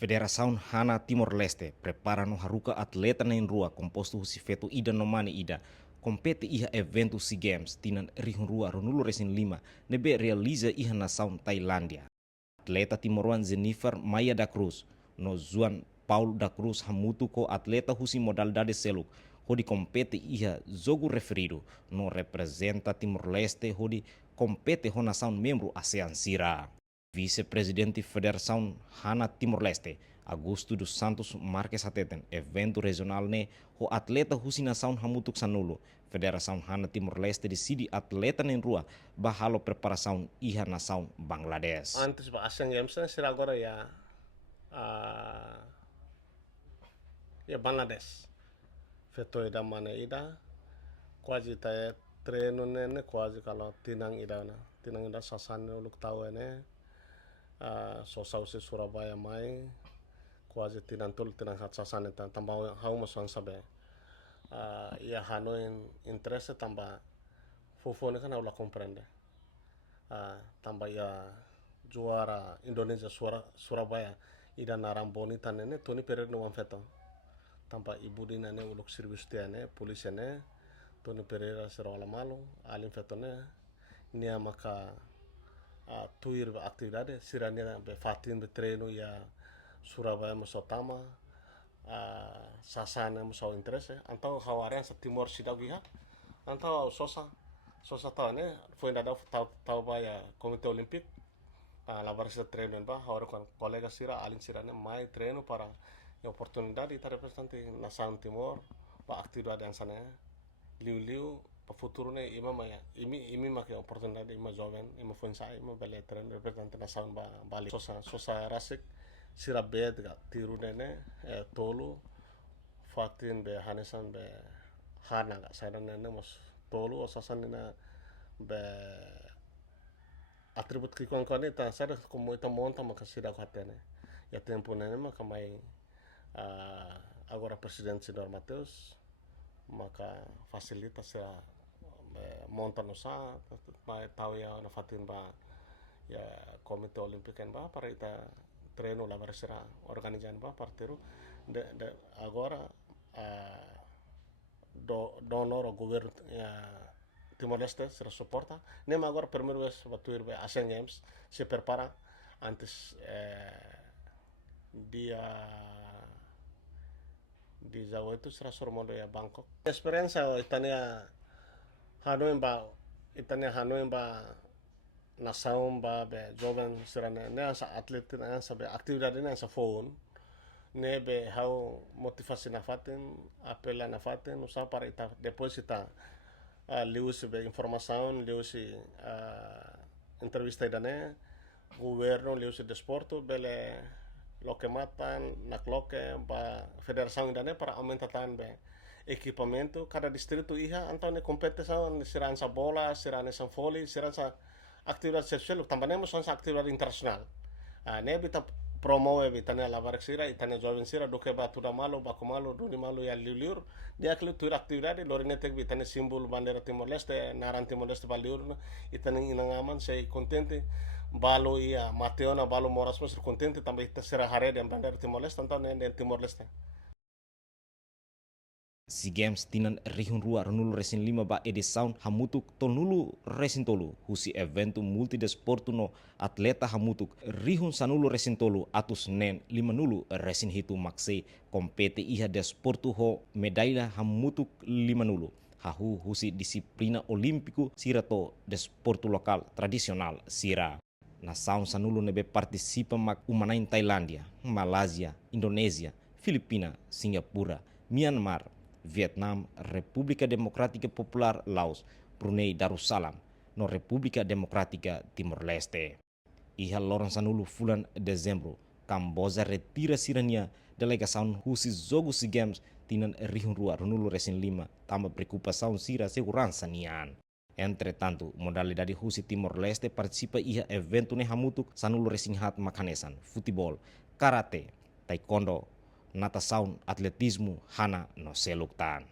Federação Hana Timor-Leste prepara no haruka atleta na rua composto husi feto ida nomani ida compete iha evento SEA Games tinan rihun rua ronulu resin lima nebe realiza iha nação Tailândia. Atleta timoruan Jennifer Maya da Cruz no Juan Paul da Cruz hamutu ko atleta husi modalidade seluk hodi compete iha jogo referido no representa Timor-Leste hodi compete ho nação membro ASEAN SIRA. Vice-presidente Federação Hana Timor-Leste, Augusto dos Santos Marques Hateten, evento regional ne ho atleta husi nação hamutuk sanulo. Federação Hana Timor-Leste decide atleta nem rua bahalo preparação iha nação Bangladesh. Antes ba Asian Games será agora ah, ya Bangladesh. Feto ida mana ida quase tá treino nene quase kalau tinang ida sasan uluk tahu ne so sausi Surabaya mai quase tinang hat sasan eta tambah hau masan sabe ya hanoin interesse tambah fofone kan aula comprende tambah ya juara Indonesia Surabaya ida naramboni tanene toni period no feto tampa ibu dinane uluk service tiane polisi ne toni Pereira serola malu alim fetone nia maka tuir be aktividade sirania be fatin be treino ya Surabaya masotama sasana muso interesse antau hawarian sa timor sidagiha antau sosa tane foi nada tau ba ya komite olimpik lavar sa treino ba hawar kan kolega sira alin sirane mai treino para oportunidade ita representante nação Timor pa aktividade yang sana liu pa futuro ne ima maya imi make oportunidade ima jovem ima fonsa ima bele tren representante nação ba bali sosa rasik sira bed ga tiru nene tolu fatin be hanesan be hana ga sada nene mos tolu osasan nena be atribut kikon kone ta sada como ita monta maka sira katene ya tempo nene maka mai agora presidente Senhor Mateus maka fasilitas ya monta no sa mai tau ya na fatin ba ya komite olimpik kan ba para ita treino la será organizan ba parteiro de agora donor o governo Timor-Leste será suporta nem agora primeiro vez batuir be Asian Games se prepara antes dia 18 será sormodo ya Bangkok. Experiência itania hanoin ba nasaum ba be joven serane ne asa atlet ne asa be aktividade ne asa phone ne be hau motivasi na faten apela na faten usa para ita deposita liusi be informação liusi entrevista idane governo liusi desporto bele lo que matan na cloque ba federação idane para aumentar be equipamento cada distrito iha antone competição siransa bola siransa vôlei siransa atividade sexual também são atividade internacional ne bita promove bitane lavar sira itane jovem sira do que batura malo bakomalo do malo ya liur dia akli tur atividade lorinetek bitane simbol bandera Timor-Leste naran Timor-Leste baliur itane inangaman sei contente balo ia Mateona balo moras mas contente também ita sira hare dan bandera Timor-Leste antone den Timor-Leste SEA Games tinan rihun rua renulu resin lima ba edição hamutuk tonulu resin tolu husi evento multidesporto no atleta hamutuk rihun sanulu resin tolu atus nen lima nulu resin hitu makse kompete iha desporto ho medalha hamutuk lima nulu hahu husi disiplina olimpiku sirato desporto lokal tradisional sira nação sanulu nebe participa mak umanain Tailândia, Malásia, Indonésia, Filipina, Singapura, Myanmar, Vietnam, República Democrática Popular Laos, Brunei Darussalam, no República Democrática Timor-Leste. Iha loran sanulu fulan dezembro, Kamboja retira sirania delegação husi jogo SEA Games tinan rihun rua renulu resin lima, tamba preocupação sira segurança nian. Entretanto, modalidade husi Timor-Leste participa iha evento ne hamutuk sanulu resin hat makanesan, futebol, karate, taekwondo, natação, atletismo, hana no seluktan.